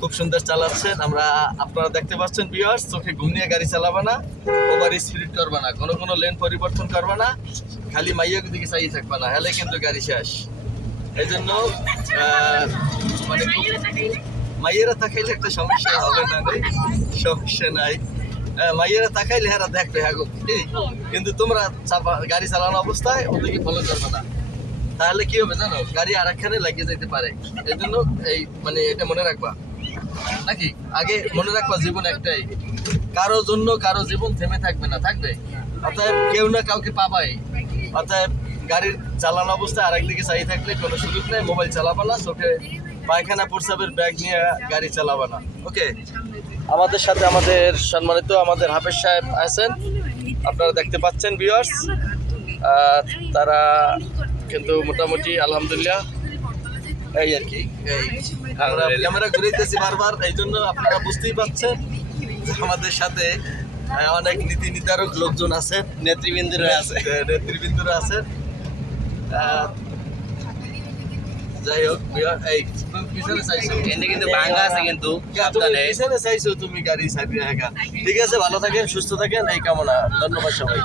খুব সুন্দর চালাচ্ছেন। আপনারা দেখতে পাচ্ছেন ভিউয়ার্স, চোখে ঘুম নিয়ে গাড়ি চালাবে না, ওভার স্পিড করবে না, কোনো লেন পরিবর্তন করবে না, খালি মাইয়াকে দিকে চাইয়ে থাকবে না, হেলে কিন্তু গাড়ি শেষ। এই জন্য মানে মাইয়েরা তাকাইলে একটা সমস্যা হবে না, সমস্যা নাই। মাইয়েরা তাকাইলে হেরা দেখবে হ্যাঁ, কিন্তু তোমরা গাড়ি চালানো অবস্থায় ওদেরকে ফলো করবে না, তাহলে কি হবে জানো, গাড়ি আর একখানে লাগিয়ে যেতে পারে। এই জন্য এটা মনে রাখবা নাকি, আগে মনে রাখবা জীবন একটাই, কারো জন্য কারো জীবন থেমে থাকবে না, থাকবে। অতএব কেউ না কাউকে পাবাই, অতএব গাড়ির চালানো অবস্থায় আরেকদিকে চাই থাকলে কোনো সুযোগ নেই, মোবাইল চালাবা না, চোখে পায়খানা প্রস্রাবের ব্যাগ নিয়ে গাড়ি চালাবা না। ওকে, আমাদের সাথে সম্মানিত হাফেজ সাহেব আছেন, আপনারা দেখতে পাচ্ছেন ভিউয়ার্স। তারা কিন্তু মোটামুটি আলহামদুলিল্লাহ এই আর কি, আমরা ক্যামেরা ঘুরাইতেছি বারবার, এই জন্য আপনারা বুঝতেই পাচ্ছেন যে আমাদের সাথে অনেক নীতি নির্ধারক লোকজন আছেন, নেতৃবৃন্দরা আছেন। যাই হোক, এই পিছনে চাইছো কিন্তু ভাঙা আছে, কিন্তু পিছনে চাইছো তুমি গাড়ি সাইড। ঠিক আছে, ভালো থাকেন, সুস্থ থাকেন, এই কামনা। ধন্যবাদ সবাই।